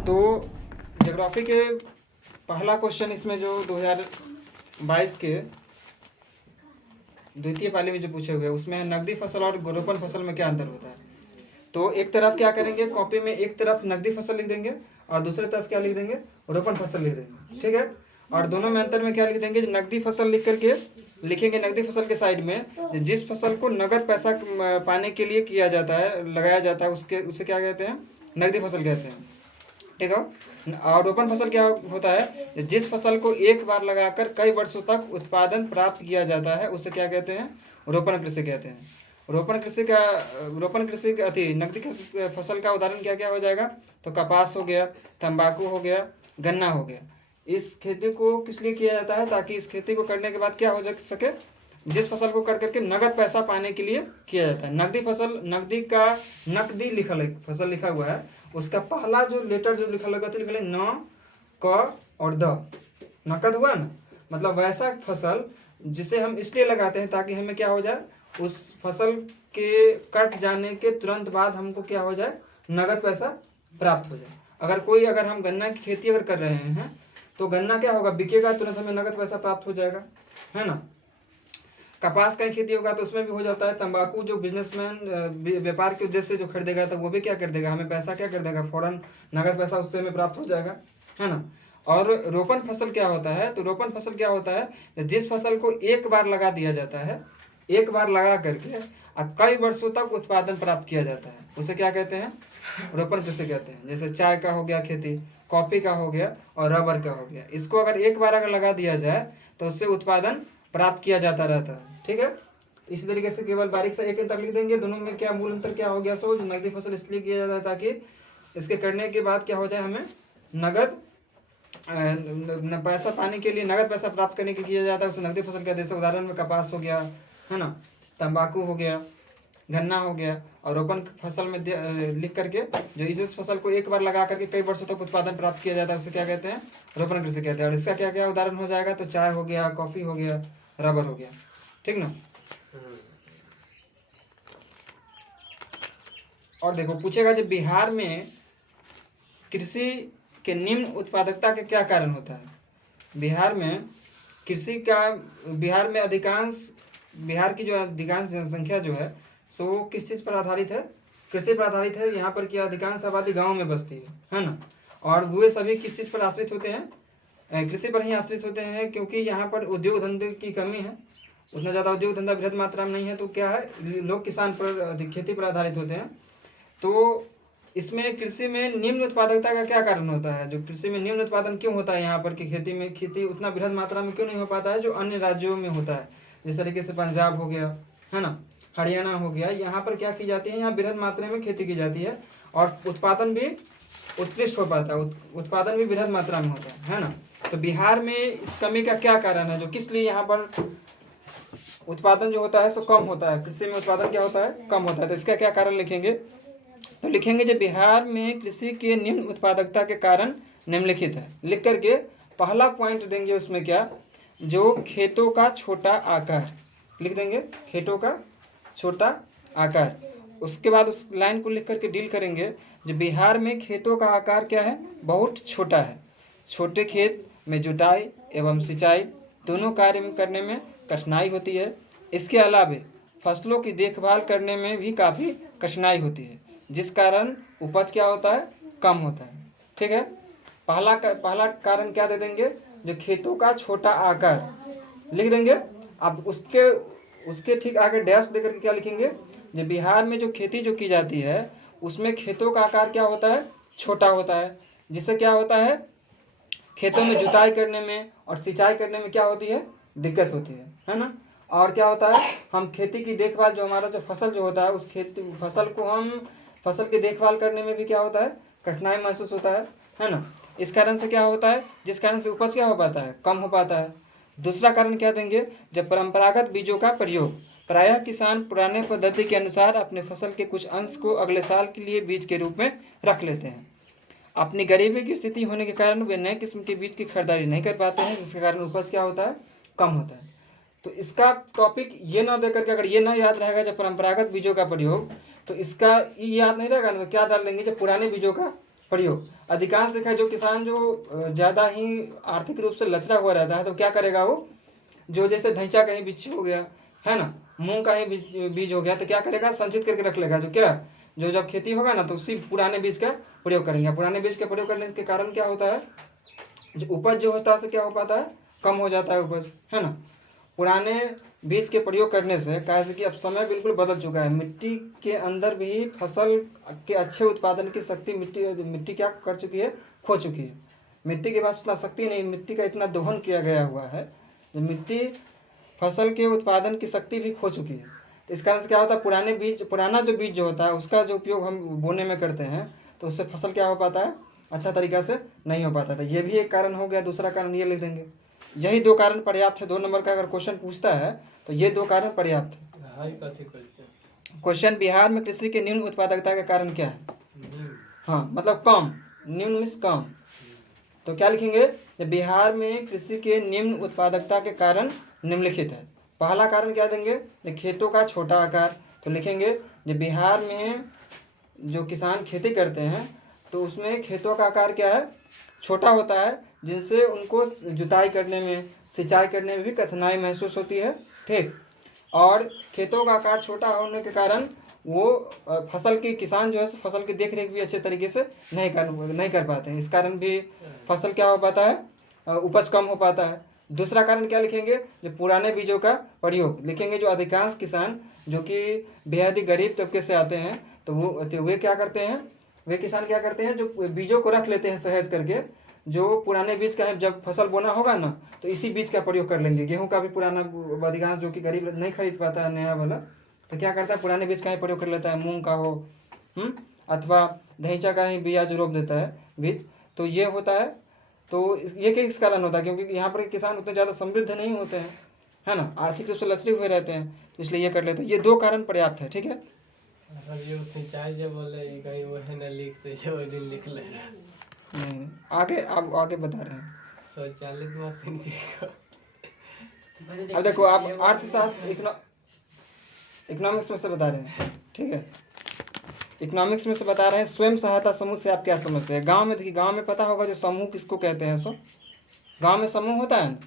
तो ज्योग्राफी के पहला क्वेश्चन इसमें जो 2022 के द्वितीय पाली में जो पूछे हुए उसमें नकदी फसल और रोपण फसल में क्या अंतर होता है। तो एक तरफ क्या करेंगे, कॉपी में एक तरफ नकदी फसल लिख देंगे और दूसरी तरफ क्या लिख देंगे, रोपण फसल लिख देंगे, ठीक है। और दोनों में अंतर में क्या लिख देंगे, नकदी फसल लिख करके लिखेंगे नकदी फसल के साइड में जिस फसल को नगद पैसा पाने के लिए किया जाता है, लगाया जाता है, उसे क्या कहते हैं, नकदी फसल कहते हैं, ठीक है। और रोपण फसल क्या होता है, जिस फसल को एक बार लगाकर कई वर्षों तक उत्पादन प्राप्त किया जाता है उसे क्या कहते हैं, रोपण कृषि कहते हैं। रोपण कृषि का नकदी फसल का उदाहरण क्या क्या हो जाएगा, तो कपास हो गया, तंबाकू हो गया, गन्ना हो गया। इस खेती को किस लिए किया जाता है, ताकि इस खेती को करने के बाद क्या हो सके, जिस फसल को कर करके नगद पैसा पाने के लिए किया जाता है। नकदी फसल, नकदी फसल लिखा हुआ है, उसका पहला जो लेटर जो लिखा लगा तो लिखा न, क और द, नकद हुआ ना, मतलब वैसा फसल जिसे हम इसलिए लगाते हैं ताकि हमें क्या हो जाए, उस फसल के कट जाने के तुरंत बाद हमको क्या हो जाए, नगद पैसा प्राप्त हो जाए। अगर हम गन्ना की खेती अगर कर रहे हैं तो गन्ना क्या होगा, बिकेगा, तुरंत हमें नगद पैसा प्राप्त हो जाएगा, है ना। कपास का खेती होगा तो उसमें भी हो जाता है। तंबाकू जो बिजनेसमैन व्यापार के उद्देश्य से जो खरीदेगा तो वो भी क्या कर देगा, हमें पैसा क्या कर देगा, फौरन नगद पैसा उससे हमें प्राप्त हो जाएगा, है ना। और रोपण फसल क्या होता है, तो रोपण फसल क्या होता है, जिस फसल को एक बार लगा दिया जाता है, एक बार लगा करके कई वर्षों तक उत्पादन प्राप्त किया जाता है, उसे क्या कहते हैं, रोपण कृषि कहते हैं। जैसे चाय का हो गया खेती, कॉफी का हो गया और रबर का हो गया। इसको अगर एक बार अगर लगा दिया जाए तो उससे उत्पादन प्राप्त किया जाता रहता है, ठीक है। इसी तरीके से केवल बारीक सा एक अंतर लिख देंगे, दोनों में क्या मूल अंतर क्या हो गया, सो जो नकदी फसल इसलिए किया जाता है ताकि इसके करने के बाद क्या हो जाए, हमें नगद पैसा पाने के लिए, नगद पैसा प्राप्त करने के लिए किया जाता है, उसे नकदी फसल कहते हैं। उदाहरण में कपास हो गया, है ना, तंबाकू हो गया, गन्ना हो गया। और रोपण फसल में लिख करके जो इस फसल को एक बार लगा करके कई वर्षों तक उत्पादन प्राप्त किया जाता है उसे क्या कहते हैं, रोपण कृषि कहते हैं। और इसका क्या क्या उदाहरण हो जाएगा, तो चाय हो गया, कॉफी हो गया, रबर हो गया, ठीक ना। और देखो पूछेगा, जब बिहार में कृषि के निम्न उत्पादकता के क्या कारण होता है। बिहार में कृषि का, बिहार की जो अधिकांश जनसंख्या जो है सो किस चीज़ पर आधारित है, कृषि पर आधारित है। यहाँ पर की अधिकांश आबादी गाँव में बसती है ना। और वे सभी किस चीज़ पर आश्रित होते हैं, कृषि पर ही आश्रित होते हैं, क्योंकि यहाँ पर उद्योग धंधे की कमी है, उतना ज़्यादा उद्योग धंधा बृहद मात्रा में नहीं है। तो क्या है, लोग किसान पर, खेती पर आधारित होते हैं। तो इसमें कृषि में निम्न उत्पादकता का क्या कारण होता है, जो कृषि में निम्न उत्पादन क्यों होता है यहाँ पर कि खेती उतना बृहद मात्रा में क्यों नहीं हो पाता है जो अन्य राज्यों में होता है। जिस तरीके से पंजाब हो गया, है ना, हरियाणा हो गया, यहाँ पर क्या की जाती है, यहाँ बृहद मात्रा में खेती की जाती है और उत्पादन भी उत्कृष्ट हो पाता है, उत्पादन भी बृहद मात्रा में होता है ना। तो बिहार में इस कमी का क्या कारण है, जो किस लिए यहाँ पर उत्पादन जो होता है सो कम होता है, कृषि में उत्पादन क्या होता है, कम होता है। तो इसका क्या कारण लिखेंगे, तो लिखेंगे जब बिहार में कृषि के निम्न उत्पादकता के कारण निम्नलिखित है। लिख करके पहला पॉइंट देंगे उसमें क्या, जो खेतों का छोटा आकार लिख देंगे, खेतों का छोटा आकार। उसके बाद उस लाइन को लिख करके डील करेंगे, जो बिहार में खेतों का आकार क्या है, बहुत छोटा है। छोटे खेत में जुताई एवं सिंचाई दोनों कार्य करने में कठिनाई होती है। इसके अलावे फसलों की देखभाल करने में भी काफ़ी कठिनाई होती है, जिस कारण उपज क्या होता है, कम होता है, ठीक है। पहला कारण क्या दे देंगे, जो खेतों का छोटा आकार लिख देंगे। अब उसके ठीक आगे डैश देकर के क्या लिखेंगे, जो बिहार में जो खेती जो की जाती है उसमें खेतों का आकार क्या होता है, छोटा होता है, जिससे क्या होता है, खेतों में जुताई करने में और सिंचाई करने में क्या होती है, दिक्कत होती है ना। और क्या होता है, हम खेती की देखभाल, जो हमारा जो फसल जो होता है उस फसल की देखभाल करने में भी क्या होता है, कठिनाई महसूस होता है ना। इस कारण से क्या होता है, जिस कारण से उपज क्या हो पाता है, कम हो पाता है। दूसरा कारण क्या देंगे, जब परंपरागत बीजों का प्रयोग, प्रायः किसान पुराने पद्धति के अनुसार अपने फसल के कुछ अंश को अगले साल के लिए बीज के रूप में रख लेते हैं। अपनी गरीबी की स्थिति होने के कारण वे नए किस्म के बीज की खरीदारी नहीं कर पाते हैं, जिसके कारण उपज क्या होता है, कम होता है। तो इसका टॉपिक ये ना दे करके, अगर ये ना याद रहेगा जब परंपरागत बीजों का प्रयोग, तो इसका ये याद नहीं रहेगा ना, तो क्या डाल देंगे, जब पुराने बीजों का प्रयोग। अधिकांश देखा है जो किसान जो ज़्यादा ही आर्थिक रूप से लचरा हुआ रहता है तो क्या करेगा वो, जो जैसे ढैंचा का ही बीज हो गया है ना, मूंग का ही बीज हो गया, तो क्या करेगा संचित करके रख लेगा। जो क्या, जो जब खेती होगा ना तो उसी पुराने बीज का प्रयोग करेंगे। पुराने बीज का प्रयोग करने के कारण क्या होता है, जो उपज जो होता है उसे क्या हो पाता है, कम हो जाता है उपज, है ना। पुराने बीज के प्रयोग करने से कैसे कि अब समय बिल्कुल बदल चुका है, मिट्टी के अंदर भी फसल के अच्छे उत्पादन की शक्ति मिट्टी क्या कर चुकी है, खो चुकी है। मिट्टी के पास उतना शक्ति नहीं, मिट्टी का इतना दोहन किया गया हुआ है, जो मिट्टी फसल के उत्पादन की शक्ति भी खो चुकी है। तो इस कारण से क्या होता है, पुराना जो बीज जो होता है उसका जो उपयोग हम बोने में करते हैं तो उससे फसल क्या हो पाता है, अच्छा तरीका से नहीं हो पाता था। ये भी एक कारण हो गया। दूसरा कारण ये लिख देंगे, यही 2 कारण पर्याप्त है। 2 नंबर का अगर क्वेश्चन पूछता है तो ये 2 कारण पर्याप्त है। क्वेश्चन, बिहार में कृषि के निम्न उत्पादकता के कारण क्या है। हाँ मतलब कम, निम्न मीन्स कम, तो क्या लिखेंगे, बिहार में कृषि के निम्न उत्पादकता के कारण निम्नलिखित है। पहला कारण क्या देंगे, खेतों का छोटा आकार, तो लिखेंगे जो बिहार में जो किसान खेती करते हैं तो उसमें खेतों का आकार क्या है, छोटा होता है, जिनसे उनको जुताई करने में, सिंचाई करने में भी कठिनाई महसूस होती है। ठीक, और खेतों का आकार छोटा होने के कारण वो फसल की किसान जो है फसल की देख रेख भी अच्छे तरीके से नहीं कर पाते हैं। इस कारण भी फसल क्या हो पाता है, उपज कम हो पाता है। दूसरा कारण क्या लिखेंगे, जो पुराने बीजों का प्रयोग लिखेंगे। जो अधिकांश किसान जो कि बेहद ही गरीब तबके से आते हैं तो वे क्या करते हैं, वे किसान क्या करते हैं, जो बीजों को रख लेते हैं सहेज करके, जो पुराने बीज का है, जब फसल बोना होगा ना तो इसी बीज का प्रयोग कर लेंगे। गेहूं का भी पुराना अधिकांश जो कि गरीब नहीं खरीद पाता है नया वाला, तो क्या करता है, पुराने बीज का ही प्रयोग कर लेता है, मूंग का हो अथवा धैंचा का ही बिया जो रोप देता है बीज। तो ये होता है। तो ये किस कारण होता है, क्योंकि यहाँ पर किसान उतने ज़्यादा समृद्ध नहीं होते हैं, है ना, आर्थिक रूप से लचरे हुए रहते हैं, तो इसलिए ये कर लेते हैं। ये 2 कारण पर्याप्त है। ठीक है, सिंचाई जो बोले कहीं वो है ना लिखते जो दिन लिख ले नहीं आगे आप आगे बता रहे हैं स्वचालित मशीन की अब देखो, आप अर्थशास्त्र इकोनॉमिक्स में से बता रहे हैं। ठीक है, इकोनॉमिक्स में से बता रहे हैं। स्वयं सहायता समूह से आप क्या समझते हैं। गांव में देखिए, गांव में पता होगा जो समूह किसको कहते हैं। सो गांव में समूह होता है ना,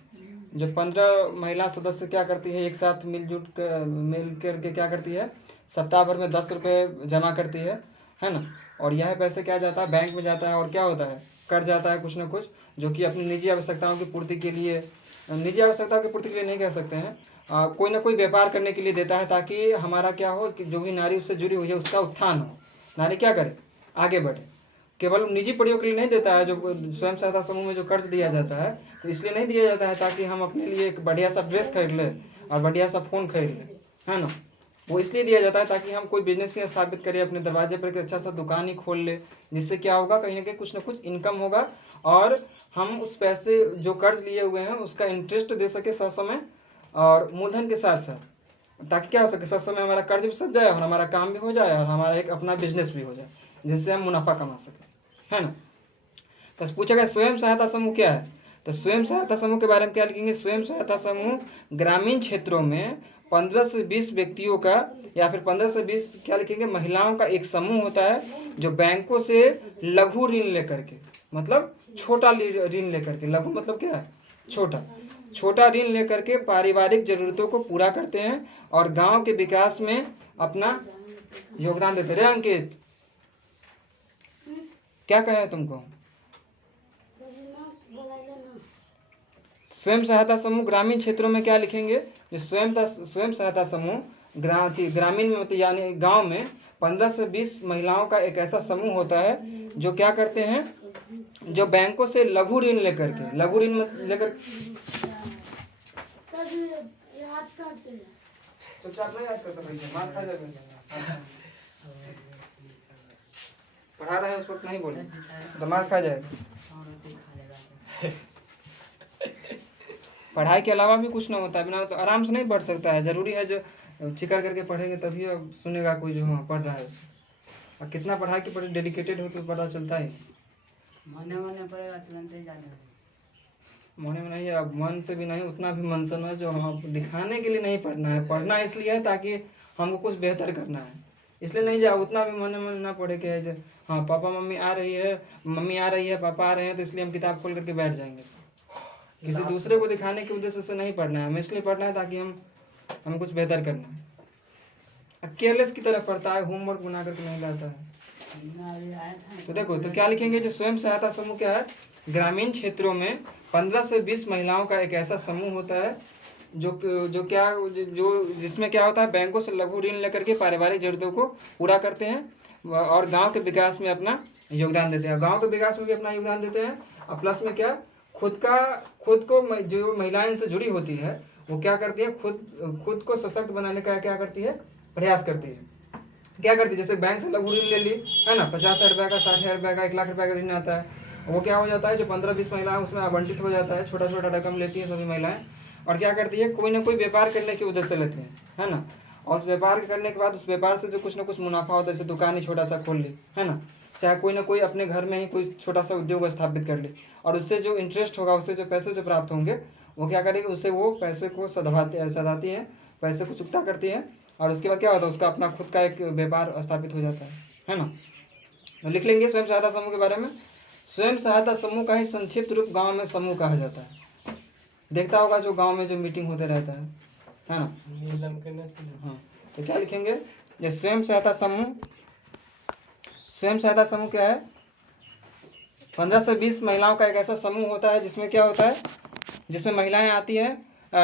जो 15 महिला सदस्य क्या करती है, एक साथ मिल करके क्या करती है, सप्ताह भर में 10 रुपये जमा करती है ना। और यह पैसे क्या जाता है, बैंक में जाता है, और क्या होता है, कर जाता है कुछ ना कुछ, जो कि अपनी निजी आवश्यकताओं की पूर्ति के लिए, निजी आवश्यकताओं की पूर्ति के लिए नहीं कह सकते हैं, कोई ना कोई व्यापार करने के लिए देता है, ताकि हमारा क्या हो कि जो भी नारी उससे जुड़ी हुई है उसका उत्थान हो, नारी क्या करे, आगे बढ़े। केवल निजी प्रयोग के लिए नहीं देता है। जो स्वयं सहायता समूह में जो कर्ज दिया जाता है तो इसलिए नहीं दिया जाता है ताकि हम अपने लिए एक बढ़िया सा ड्रेस खरीद लें और बढ़िया सा फ़ोन खरीद लें, है ना। वो इसलिए दिया जाता है ताकि हम कोई बिजनेस ही स्थापित करें, अपने दरवाजे पर एक अच्छा सा दुकान ही खोल ले, जिससे क्या होगा, कहीं ना कहीं कुछ ना कुछ इनकम होगा, और हम उस पैसे जो कर्ज लिए हुए हैं उसका इंटरेस्ट दे सके समय और मूलधन के साथ साथ, ताकि क्या हो सके, समय हमारा कर्ज भी सध जाए और हमारा काम भी हो जाए और हमारा एक अपना बिजनेस भी हो जाए, जिससे हम मुनाफा कमा सकें, है ना। तो पूछेगा स्वयं सहायता समूह क्या है, तो स्वयं सहायता समूह के बारे में क्या लिखेंगे, स्वयं सहायता समूह ग्रामीण क्षेत्रों में 15 से 20 व्यक्तियों का, या फिर 15 से 20 क्या लिखेंगे, महिलाओं का एक समूह होता है, जो बैंकों से लघु ऋण लेकर के, मतलब छोटा ऋण लेकर के, लघु मतलब क्या है, छोटा ऋण लेकर के पारिवारिक जरूरतों को पूरा करते हैं और गांव के विकास में अपना योगदान देते रहे। अंकित क्या कहे तुमको, स्वयं सहायता समूह ग्रामीण क्षेत्रों में क्या लिखेंगे, जो स्वयं सहायता समूह ग्रामीण में, मतलब यानी गांव में 15 से 20 महिलाओं का एक ऐसा समूह होता है जो क्या करते हैं, जो बैंकों से लघु ऋण लेकर के, लघु ऋण लेकर चुपचाप नहीं याद कर सकते, मार खा जाएगा। पढ़ा रहे हैं उस वक्त नहीं बोले, दिमाग खा जाएगा। पढ़ाई के अलावा भी कुछ ना होता है, बिना तो आराम से नहीं पढ़ सकता है। जरूरी है जो चिकर करके पढ़ेंगे तभी अब सुनेगा कोई जो हाँ पढ़ रहा है। और कितना पढ़ाई के प्रति डेडिकेटेड हो तो पता चलता है। मने पड़ेगा तुरंत ही जाने, मने में नहीं, अब मन से भी नहीं, उतना भी मन से ना, जो हाँ दिखाने के लिए नहीं पढ़ना है। पढ़ना इसलिए है ताकि हमको कुछ बेहतर करना है, इसलिए नहीं जाओ, उतना भी मन मन ना पड़े कि ऐसे हाँ पापा मम्मी आ रही है, मम्मी आ रही है, पापा आ रहे हैं, तो इसलिए हम किताब खोल करके बैठ जाएंगे। किसी दूसरे को दिखाने के उद्देश्य से नहीं पढ़ना है, हमें इसलिए पढ़ना है ताकि हमें कुछ बेहतर करना है। केयरलेस की तरह पढ़ता है, होमवर्क बना करके नहीं लाता है। तो देखो, तो क्या लिखेंगे, जो स्वयं सहायता समूह क्या है, ग्रामीण क्षेत्रों में 15 से 20 महिलाओं का एक ऐसा समूह होता है जो जिसमें क्या होता है, बैंकों से लघु ऋण लेकर के पारिवारिक जरूरतों को पूरा करते हैं और गांव के विकास में अपना योगदान देते हैं। गांव के विकास में भी अपना योगदान देते हैं, और प्लस में क्या, खुद को जो महिलाएं इनसे जुड़ी होती है वो क्या करती है, खुद को सशक्त बनाने का क्या करती है, प्रयास करती है। क्या करती है, जैसे बैंक से लघु ऋण ले ली है ना, 50,000 रुपये का, 60,000 रुपये का, 1,00,000 रुपये का ऋण आता है। वो क्या हो जाता है, जो 15-20 महिलाएं उसमें आवंटित हो जाता है, छोटा छोटा रकम लेती है सभी महिलाएं, और क्या करती है, कोई ना कोई व्यापार करने के उद्देश्य से लेते हैं, है ना। और उस व्यापार करने के बाद उस व्यापार से जो कुछ ना कुछ मुनाफा होता है, जैसे दुकान ही छोटा सा खोल ली, है ना, चाहे कोई ना कोई अपने घर में ही कोई छोटा सा उद्योग स्थापित कर ले, और उससे जो इंटरेस्ट होगा, उससे जो पैसे जो प्राप्त होंगे, वो क्या करेगी, उससे वो पैसे को सधाती हैं, पैसे को चुकता करती हैं, और उसके बाद क्या होता है, उसका अपना खुद का एक व्यापार स्थापित हो जाता है ना। तो लिख लेंगे स्वयं सहायता समूह के बारे में। स्वयं सहायता समूह का ही संक्षिप्त रूप गांव में समूह कहा जाता है। देखता होगा जो गांव में जो मीटिंग होते रहता है ना। हाँ, तो क्या लिखेंगे, ये स्वयं सहायता समूह क्या है, 15 से 20 महिलाओं का एक ऐसा समूह होता है जिसमें क्या होता है, जिसमें महिलाएं आती हैं,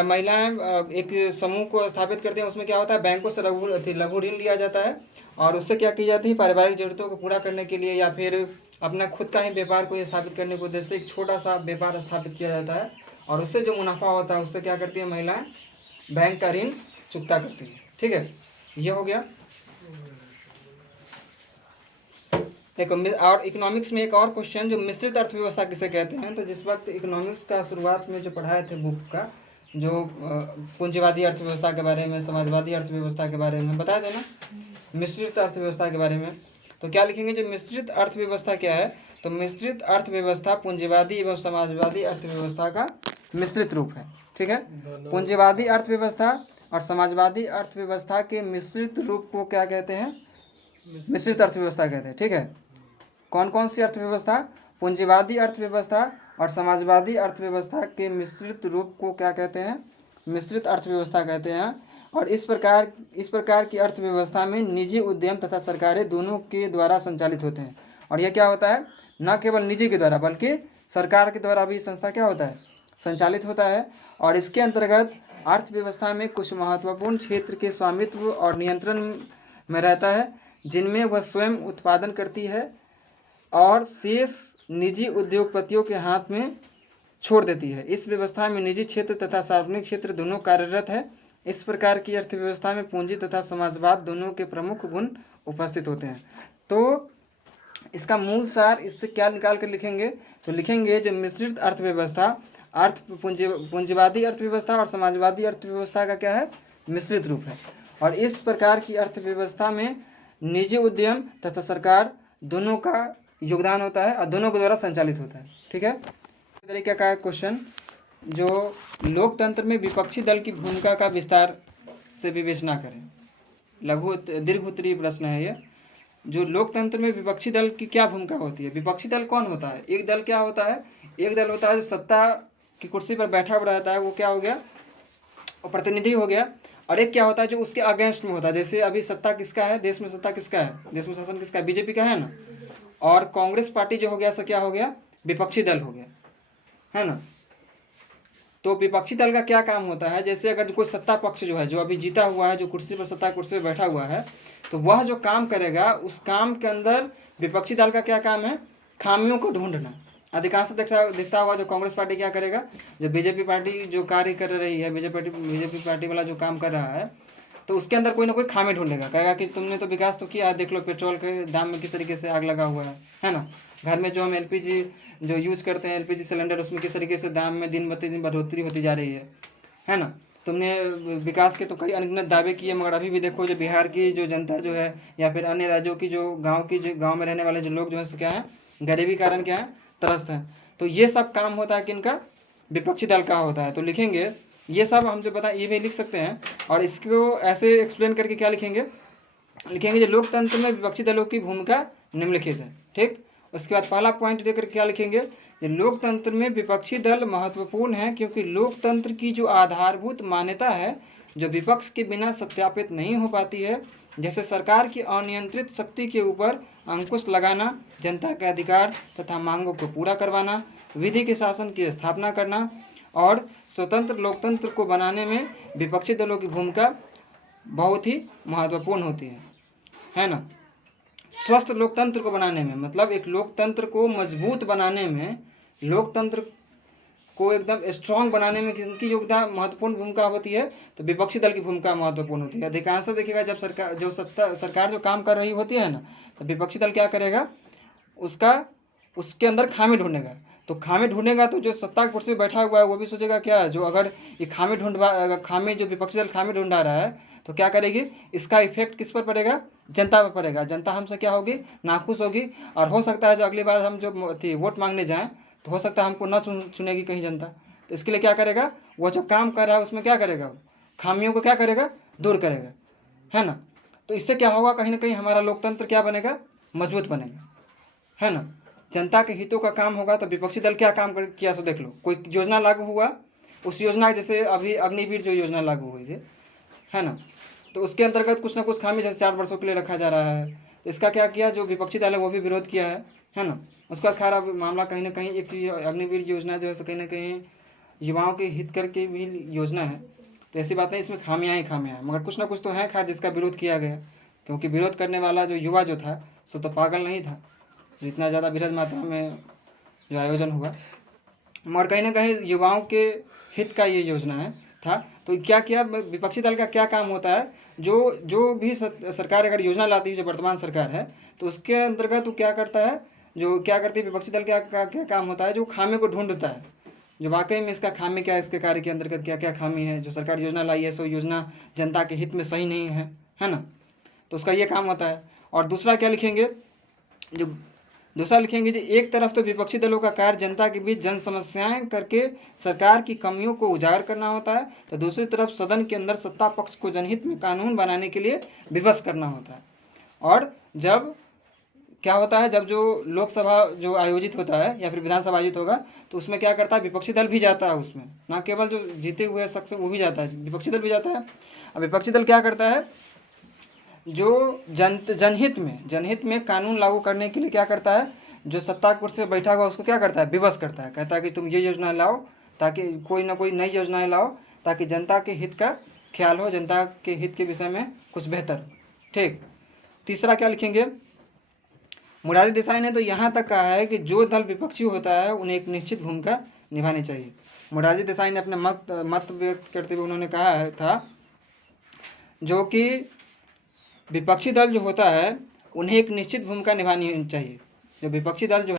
महिलाएं एक समूह को स्थापित करती हैं। उसमें क्या होता है, बैंकों से लघु ऋण लिया जाता है, और उससे क्या की जाती है, पारिवारिक जरूरतों को पूरा करने के लिए या फिर अपना खुद का ही व्यापार को स्थापित करने के उद्देश्य से एक छोटा सा व्यापार स्थापित किया जाता है, और उससे जो मुनाफा होता है उससे क्या करती है, महिलाएं बैंक का ऋण चुकता करती है। ठीक है, ये हो गया। देखो, और इकोनॉमिक्स में एक और क्वेश्चन, जो मिश्रित अर्थव्यवस्था किसे कहते हैं। तो जिस वक्त इकोनॉमिक्स का शुरुआत में जो पढ़ाए थे बुक का, जो पूंजीवादी अर्थव्यवस्था के बारे में, समाजवादी अर्थव्यवस्था के बारे में बताया थे ना, मिश्रित अर्थव्यवस्था के बारे में, तो क्या लिखेंगे, जो मिश्रित अर्थव्यवस्था क्या है, तो मिश्रित अर्थव्यवस्था पूंजीवादी एवं समाजवादी अर्थव्यवस्था का मिश्रित रूप है। ठीक है, पूंजीवादी अर्थव्यवस्था और समाजवादी अर्थव्यवस्था के मिश्रित रूप को क्या कहते हैं, मिश्रित अर्थव्यवस्था कहते हैं। ठीक है, कौन कौन सी अर्थव्यवस्था, पूंजीवादी अर्थव्यवस्था और समाजवादी अर्थव्यवस्था के मिश्रित रूप को क्या कहते हैं, मिश्रित अर्थव्यवस्था कहते हैं। और इस प्रकार की अर्थव्यवस्था में निजी उद्यम तथा सरकारें दोनों के द्वारा संचालित होते हैं। और यह क्या होता है, न केवल निजी के द्वारा बल्कि सरकार के द्वारा भी संस्था क्या होता है, संचालित होता है। और इसके अंतर्गत अर्थव्यवस्था में कुछ महत्वपूर्ण क्षेत्र के स्वामित्व और नियंत्रण में रहता है, जिनमें वह स्वयं उत्पादन करती है और शेष निजी उद्योगपतियों के हाथ में छोड़ देती है। इस व्यवस्था में निजी क्षेत्र तथा सार्वजनिक क्षेत्र दोनों कार्यरत है। इस प्रकार की अर्थव्यवस्था में पूंजी तथा समाजवाद दोनों के प्रमुख गुण उपस्थित होते हैं। तो इसका मूल सार इससे क्या निकाल कर लिखेंगे, तो लिखेंगे जो मिश्रित अर्थव्यवस्था पूंजीवादी अर्थव्यवस्था और समाजवादी अर्थव्यवस्था का क्या है, मिश्रित रूप है। और इस प्रकार की अर्थव्यवस्था में निजी उद्यम तथा सरकार दोनों का योगदान होता है और दोनों के द्वारा संचालित होता है। ठीक है, इस तरीके का क्वेश्चन, जो लोकतंत्र में विपक्षी दल की भूमिका का विस्तार से विवेचना करें। लघु दीर्घ उत्तरीय प्रश्न है ये। जो लोकतंत्र में विपक्षी दल की क्या भूमिका होती है, विपक्षी दल कौन होता है, एक दल क्या होता है, एक दल होता है जो सत्ता की कुर्सी पर बैठा हुआ रहता है, वो क्या हो गया, वो प्रतिनिधि हो गया। और एक क्या होता है जो उसके अगेंस्ट में होता है, जैसे अभी सत्ता किसका है, देश में सत्ता किसका है, देश में शासन किसका है, बीजेपी का है ना। और कांग्रेस पार्टी जो हो गया सो क्या हो गया, विपक्षी दल हो गया, है ना। तो विपक्षी दल का क्या काम होता है, जैसे अगर कोई सत्ता पक्ष जो है, जो अभी जीता हुआ है, जो कुर्सी पर सत्ता कुर्सी पर बैठा हुआ है, तो वह जो काम करेगा उस काम के अंदर विपक्षी दल का क्या काम है, खामियों को ढूंढना। अधिकांश दिखता होगा जो कांग्रेस पार्टी क्या करेगा, जो बीजेपी पार्टी जो कार्य कर रही है, बीजेपी पार्टी वाला जो काम कर रहा है, तो उसके अंदर कोई ना कोई खामी ढूंढेगा, कहेगा कि तुमने तो विकास तो किया है, देख लो पेट्रोल के दाम में किस तरीके से आग लगा हुआ है ना। घर में जो हम एलपीजी जो यूज़ करते हैं, एलपीजी सिलेंडर, उसमें किस तरीके से दाम में दिन प्रतिदिन बढ़ोतरी होती जा रही है ना। तुमने विकास के तो कई अनगिनत दावे किए, मगर अभी भी देखो जो बिहार की जो जनता जो है, या फिर अन्य राज्यों की जो गाँव में रहने वाले जो लोग जो है क्या है, गरीबी कारण क्या है, त्रस्त हैं। तो ये सब काम होता है किनका, विपक्षी दल का होता है। तो लिखेंगे ये सब हम जो बताएं ये भी लिख सकते हैं, और इसको ऐसे एक्सप्लेन करके क्या लिखेंगे, लिखेंगे जो लोकतंत्र में विपक्षी दलों की भूमिका निम्नलिखित है। ठीक, उसके बाद पहला पॉइंट देकर क्या लिखेंगे, जो लोकतंत्र में विपक्षी दल महत्वपूर्ण है क्योंकि लोकतंत्र की जो आधारभूत मान्यता है जो विपक्ष के बिना सत्यापित नहीं हो पाती है, जैसे सरकार की अनियंत्रित शक्ति के ऊपर अंकुश लगाना, जनता के अधिकार तथा मांगों को पूरा करवाना, विधि के शासन की स्थापना करना और स्वतंत्र लोकतंत्र को बनाने में विपक्षी दलों की भूमिका बहुत ही महत्वपूर्ण होती है ना। स्वस्थ लोकतंत्र को बनाने में, मतलब एक लोकतंत्र को मजबूत बनाने में, लोकतंत्र को एकदम स्ट्रांग बनाने में किनकी योगदान महत्वपूर्ण भूमिका होती है, तो विपक्षी दल की भूमिका महत्वपूर्ण होती है। अधिकांश देखिएगा जब सरकार जो काम कर रही होती है ना, तो विपक्षी दल क्या करेगा, उसके अंदर खामी ढूंढेगा। तो खामी ढूंढेगा तो जो सत्ता की कुर्सी पर बैठा हुआ है वो भी सोचेगा क्या, जो अगर ये खामी जो विपक्षी दल खामी ढूंढा रहा है तो क्या करेगी, इसका इफेक्ट किस पर पड़ेगा, जनता पर पड़ेगा। जनता हमसे क्या होगी, नाखुश होगी, और हो सकता है जो अगली बार हम जो वोट मांगने जाएं तो हो सकता है हमको ना चुनेगी कहीं जनता। तो इसके लिए क्या करेगा, वो जो काम कर रहा है उसमें क्या करेगा, खामियों को क्या करेगा, दूर करेगा, है ना। तो इससे क्या होगा, कहीं ना कहीं हमारा लोकतंत्र क्या बनेगा, मजबूत बनेगा, है ना। जनता के हितों का काम होगा। तो विपक्षी दल क्या काम किया सो देख लो, कोई योजना लागू हुआ, उस योजना जैसे अभी अग्निवीर जो योजना लागू हुई थी, है ना, तो उसके अंतर्गत कुछ ना कुछ खामी जैसे 4 वर्षों के लिए रखा जा रहा है, तो इसका क्या किया, जो विपक्षी दल है वो भी विरोध किया है ना। उसका खैर अब मामला कहीं ना कहीं एक अग्निवीर योजना जो है कहीं ना कहीं युवाओं के हित करके भी योजना है। तो ऐसी बातें, इसमें खामियाँ ही खामियाँ हैं, मगर कुछ ना कुछ तो है खैर जिसका विरोध किया गया, क्योंकि विरोध करने वाला जो युवा जो था सो तो पागल नहीं था, जो इतना ज़्यादा बृहद मात्रा में जो आयोजन हुआ, मगर कहीं ना कहीं युवाओं के हित का ये योजना है था। तो क्या किया, विपक्षी दल का क्या काम होता है, जो भी सरकार अगर योजना लाती है, जो वर्तमान सरकार है, तो उसके अंतर्गत वो क्या करता है, जो क्या करती है विपक्षी दल क्या काम होता है, जो खामी को ढूंढता है, जो वाकई में इसका खामी क्या है, इसके कार्य के अंतर्गत क्या क्या खामी है, जो सरकार योजना लाई है सो योजना जनता के हित में सही नहीं है ना। तो उसका ये काम होता है। और दूसरा क्या लिखेंगे, जो दूसरा लिखेंगे जी, एक तरफ तो विपक्षी दलों का कार्य जनता के बीच जन समस्याएं करके सरकार की कमियों को उजागर करना होता है, तो दूसरी तरफ सदन के अंदर सत्ता पक्ष को जनहित में कानून बनाने के लिए विवश करना होता है। और जब क्या होता है, जब जो लोकसभा जो आयोजित होता है या फिर विधानसभा आयोजित होगा, तो उसमें क्या करता है, विपक्षी दल भी जाता है उसमें, ना केवल जो जीते हुए शख्स वो भी जाता है, विपक्षी दल भी जाता है। अब विपक्षी दल क्या करता है, जो जनहित में कानून लागू करने के लिए क्या करता है, जो सत्ता कुर्सी पर बैठा हुआ उसको क्या करता है, विवश करता है, कहता है कि तुम ये योजना लाओ, ताकि कोई ना कोई नई योजनाएं लाओ, ताकि जनता के हित का ख्याल हो, जनता के हित के विषय में कुछ बेहतर। ठीक, तीसरा क्या लिखेंगे, मुरारी देसाई ने तो यहाँ तक कहा है कि जो दल विपक्षी होता है उन्हें एक निश्चित भूमिका निभानी चाहिए। मुरारी देसाई ने अपने मत व्यक्त करते हुए उन्होंने कहा था, जो कि विपक्षी दल जो होता है उन्हें एक निश्चित भूमिका निभानी चाहिए। जो विपक्षी दल जो